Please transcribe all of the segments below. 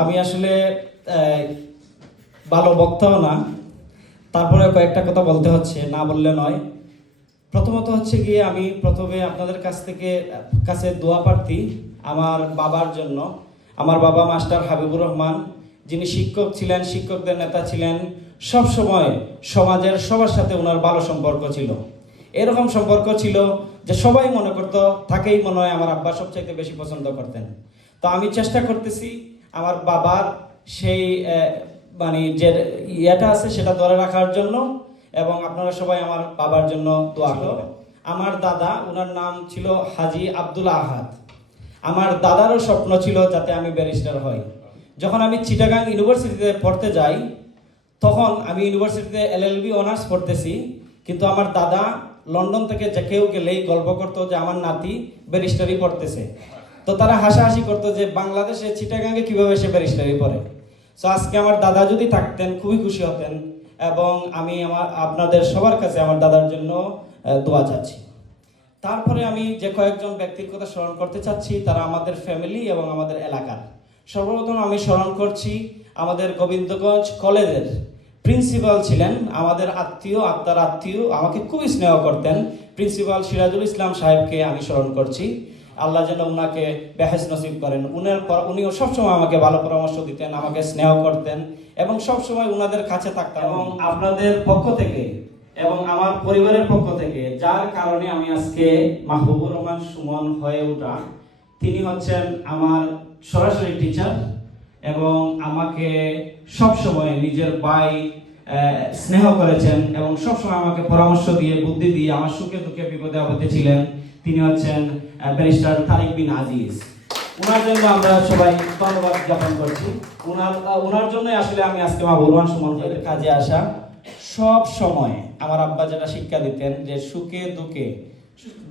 আমি আসলে ভালো বক্তাও না। তারপরে কয়েকটা কথা বলতে হচ্ছে, না বললে নয়। প্রথমত হচ্ছে গিয়ে আমি প্রথমে আপনাদের কাছ থেকে, কাছে দোয়া প্রার্থী আমার বাবার জন্য। আমার বাবা মাস্টার হাবিবুর রহমান, যিনি শিক্ষক ছিলেন, শিক্ষকদের নেতা ছিলেন, সব সময় সমাজের সবার সাথে ওনার ভালো সম্পর্ক ছিল। এরকম সম্পর্ক ছিল যে সবাই মনে করতো তাকেই মনে হয় আমার আব্বা সবচাইতে বেশি পছন্দ করতেন। তো আমি চেষ্টা করতেছি আমার বাবার সেই মানে যে ইয়েটা আছে সেটা ধরে রাখার জন্য এবং আপনারা সবাই আমার বাবার জন্য দোয়া করবেন। আমার দাদা ওনার নাম ছিল হাজি আব্দুল আহাদ। আমার দাদারও স্বপ্ন ছিল যাতে আমি ব্যারিস্টার হই। যখন আমি চিটাগাং ইউনিভার্সিটিতে পড়তে যাই তখন আমি ইউনিভার্সিটিতে এলএলবি অনার্স পড়তেছি কিন্তু আমার দাদা লন্ডন থেকে যে কেউ গেলেই গল্প করতো যে আমার নাতি ব্যারিস্টারি পড়তেছে। তো তারা হাসাহাসি করতো যে বাংলাদেশে চিটাগাঙ্গে কীভাবে সে ব্যারিস্টারি পড়ে। সো আজকে আমার দাদা যদি থাকতেন, খুবই খুশি হতেন এবং আমি আমার, আপনাদের সবার কাছে আমার দাদার জন্য দোয়া চাচ্ছি। তারপরে আমি যে কয়েকজন ব্যক্তির কথা স্মরণ করতে চাচ্ছি, তারা আমাদের ফ্যামিলি এবং আমাদের এলাকার। সর্বপ্রথম আমি স্মরণ করছি আমাদের গোবিন্দগঞ্জ কলেজের প্রিন্সিপাল ছিলেন, আমাদের আত্মীয়, আত্মার আত্মীয়, আমাকে খুবই স্নেহ করতেন। প্রিন্সিপাল সিরাজুল ইসলাম সাহেবকে আমি স্মরণ করছি। আল্লাহ যেন উনাকে বেহেস নসিব করেন। উনার উনিও সবসময় আমাকে ভালো পরামর্শ দিতেন আমাকে স্নেহ করতেন এবং সবসময় উনাদের কাছে থাকতাম। এবং আপনাদের পক্ষ থেকে এবং আমার পরিবারের পক্ষ থেকে যার কারণে আমি আজকে মাহবুবুর রহমান সুমন হয়ে ওঠা তিনি হচ্ছেন আমার সরাসরি টিচার এবং আমাকে সবসময় নিজের আহ, স্নেহ করেছেন এবং সবসময় আমাকে পরামর্শ দিয়ে, বুদ্ধি দিয়ে, আমার সুখে দুঃখে বিপদে আপদে ছিলেন। তিনি হচ্ছেন ব্যারিস্টার তারিক বিন আজিজ। ওনার জন্য আমরা সবাই ধন্যবাদ জ্ঞাপন করছি। ওনার ওনার জন্যই আসলে আমি আজকে মা বলবান সুমন কাজে আসা। সব সময় আমার আব্বা যেটা শিক্ষা দিতেন যে, সুখে দুঃখে,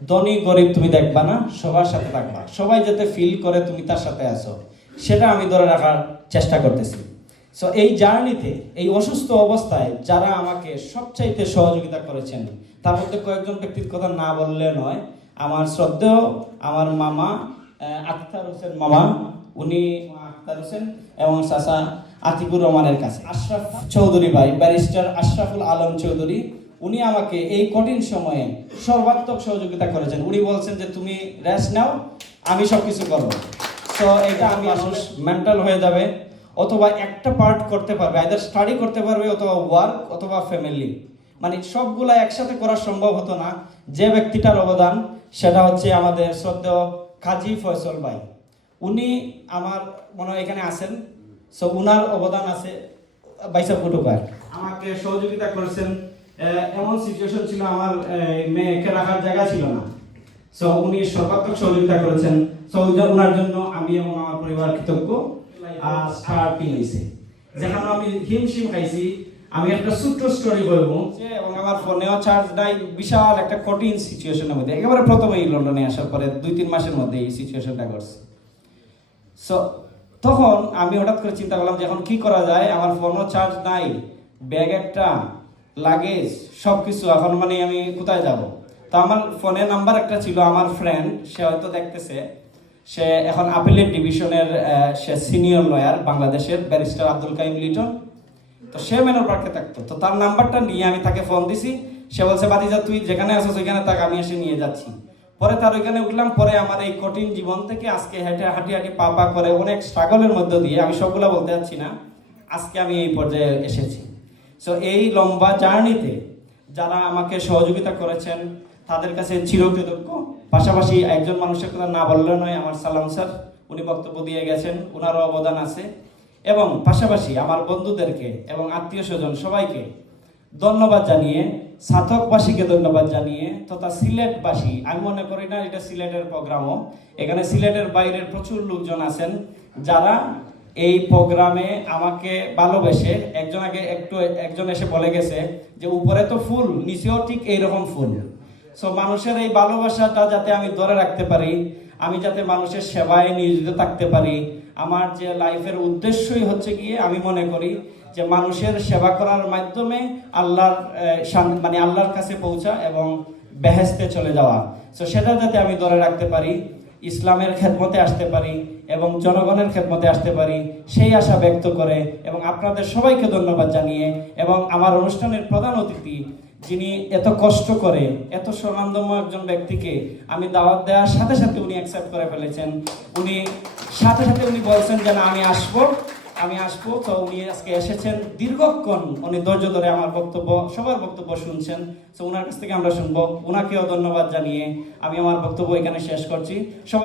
ধনী গরিব তুমি দেখবা না, সবার সাথে থাকবা। সবাই যাতে ফিল করে তুমি তার সাথে আছো, সেটা আমি ধরে রাখার চেষ্টা করতেছি। সো এই জার্নিতে এই অসুস্থ অবস্থায় যারা আমাকে সবচাইতে সহযোগিতা করেছেন, তার মধ্যে কয়েকজন ব্যক্তির কথা না বললে নয়, আমার শ্রদ্ধেয়, আমার মামা আখতার হোসেন মামা, উনি আখতার হোসেন এবং চাচা আতিকুর রহমানের কাছে। আশরাফ চৌধুরী ভাই, ব্যারিস্টার আশরাফুল আলম চৌধুরী, উনি আমাকে এই কঠিন সময়ে সর্বাত্মক সহযোগিতা করেছেন। উনি বলছেন যে, তুমি রেস্ট নাও, আমি সবকিছু করব। তো এটা আমি মানুষ মেন্টাল হয়ে যাবে। অথবা একটা পার্ট করতে পারবে আইদার স্টাডি করতে পারবে অথবা ওয়ার্ক অথবা ফ্যামিলি মানে সবগুলা একসাথে করা সম্ভব হতো না। যে ব্যক্তিটার অবদান, সেটা হচ্ছে আমাদের শ্রদ্ধেয় কাজী ফয়সল ভাই। উনি আমার মনে হয় এখানে আছেন। সো উনার অবদান আছে বাইসা ফুটুকার আমাকে সহযোগিতা করেছেন। এমন সিচুয়েশন ছিল আমার মেয়েকে রাখার জায়গা ছিল না। সো উনি সর্বাত্মক সহযোগিতা করেছেন। সো ওনার জন্য আমি এবং আমার পরিবার কৃতজ্ঞ। হয়েছে যেখানে আমি হিমশিম খাইছি, আমি একটা ছোট্ট স্টোরি বলব এবং আমার ফোনেও চার্জ নাই, বিশাল একটা কঠিন সিচুয়েশনের মধ্যে। একেবারে প্রথমে লন্ডনে আসার পরে দুই তিন মাসের মধ্যে এই সিচুয়েশনটা করছে সো তখন আমি হঠাৎ করে চিন্তা করলাম যে, এখন কি করা যায়? আমার ফোনও চার্জ নাই ব্যাগ একটা লাগেজ সব কিছু এখন মানে আমি কোথায় যাব? তো আমার ফোনে নাম্বার একটা ছিল, আমার ফ্রেন্ড সে হয়তো দেখতেছে। সে এখন আপিলেট ডিভিশনের সে সিনিয়র লয়ার বাংলাদেশের ব্যারিস্টার আব্দুল কাইম লিটন। তো সে মেনর পার্কে থাকতো। তো তার নাম্বারটা নিয়ে আমি তাকে ফোন দিছি। সে বলছে বাদিজা তুই যেখানে আছিস সেখানে তাকে আমি এসে নিয়ে যাচ্ছি। পরে তার ওইখানে উঠলাম। পরে আমার এই কঠিন জীবন থেকে আজকে হেঁটে হাঁটি হাঁটি পা পা করে অনেক স্ট্রাগলের মধ্য দিয়ে আমি সবগুলা বলতে যাচ্ছি না, আজকে আমি এই পর্যায়ে এসেছি। সো এই লম্বা জার্নিতে যারা আমাকে সহযোগিতা করেছেন, তাদের কাছে চিরকৃতজ্ঞ। পাশাপাশি একজন মানুষের কথা না বললে নয়, আমার সালাম স্যার, উনি বক্তব্য দিয়ে গেছেন ওনারও অবদান আছে। এবং পাশাপাশি আমার বন্ধুদেরকে এবং আত্মীয় স্বজন সবাইকে ধন্যবাদ জানিয়ে সাধকবাসীকে ধন্যবাদ জানিয়ে, তথা সিলেটবাসী, আমি মনে করি না এটা সিলেটের প্রোগ্রামও, এখানে সিলেটের বাইরের প্রচুর লোকজন আছেন যারা এই প্রোগ্রামে আমাকে ভালোবেসে, একজন আগে একটু, একজন এসে বলে গেছে যে উপরে তো ফুল, নিচেও ঠিক এইরকম ফুল। সো মানুষের এই ভালোবাসাটা যাতে আমি ধরে রাখতে পারি, আমি যাতে মানুষের সেবায় নিয়োজিত থাকতে পারি, আমার যে লাইফের উদ্দেশ্যই হচ্ছে গিয়ে আমি মনে করি যে মানুষের সেবা করার মাধ্যমে আল্লাহর মানে আল্লাহর কাছে পৌঁছা এবং বেহেস্তে চলে যাওয়া। সো সেটা যাতে আমি ধরে রাখতে পারি, ইসলামের খেদমতে আসতে পারি এবং জনগণের খেদমতে আসতে পারি, সেই আশা ব্যক্ত করে এবং আপনাদের সবাইকে ধন্যবাদ জানিয়ে এবং আমার অনুষ্ঠানের প্রধান অতিথি যিনি এত কষ্ট করে, এত স্বনামধন্য একজন ব্যক্তিকে আমি দাওয়াত দেওয়ার সাথে সাথে উনি অ্যাকসেপ্ট করে ফেলেছেন। উনি সাথে সাথে উনি বলছেন যে, না, আমি আসব আমি আসব। তো উনি আজকে এসেছেন। দীর্ঘক্ষণ উনি ধৈর্য ধরে আমার বক্তব্য, সবার বক্তব্য শুনছেন। তো ওনার কাছ থেকে আমরা শুনব। ওনাকেও ধন্যবাদ জানিয়ে আমি আমার বক্তব্য এখানে শেষ করছি।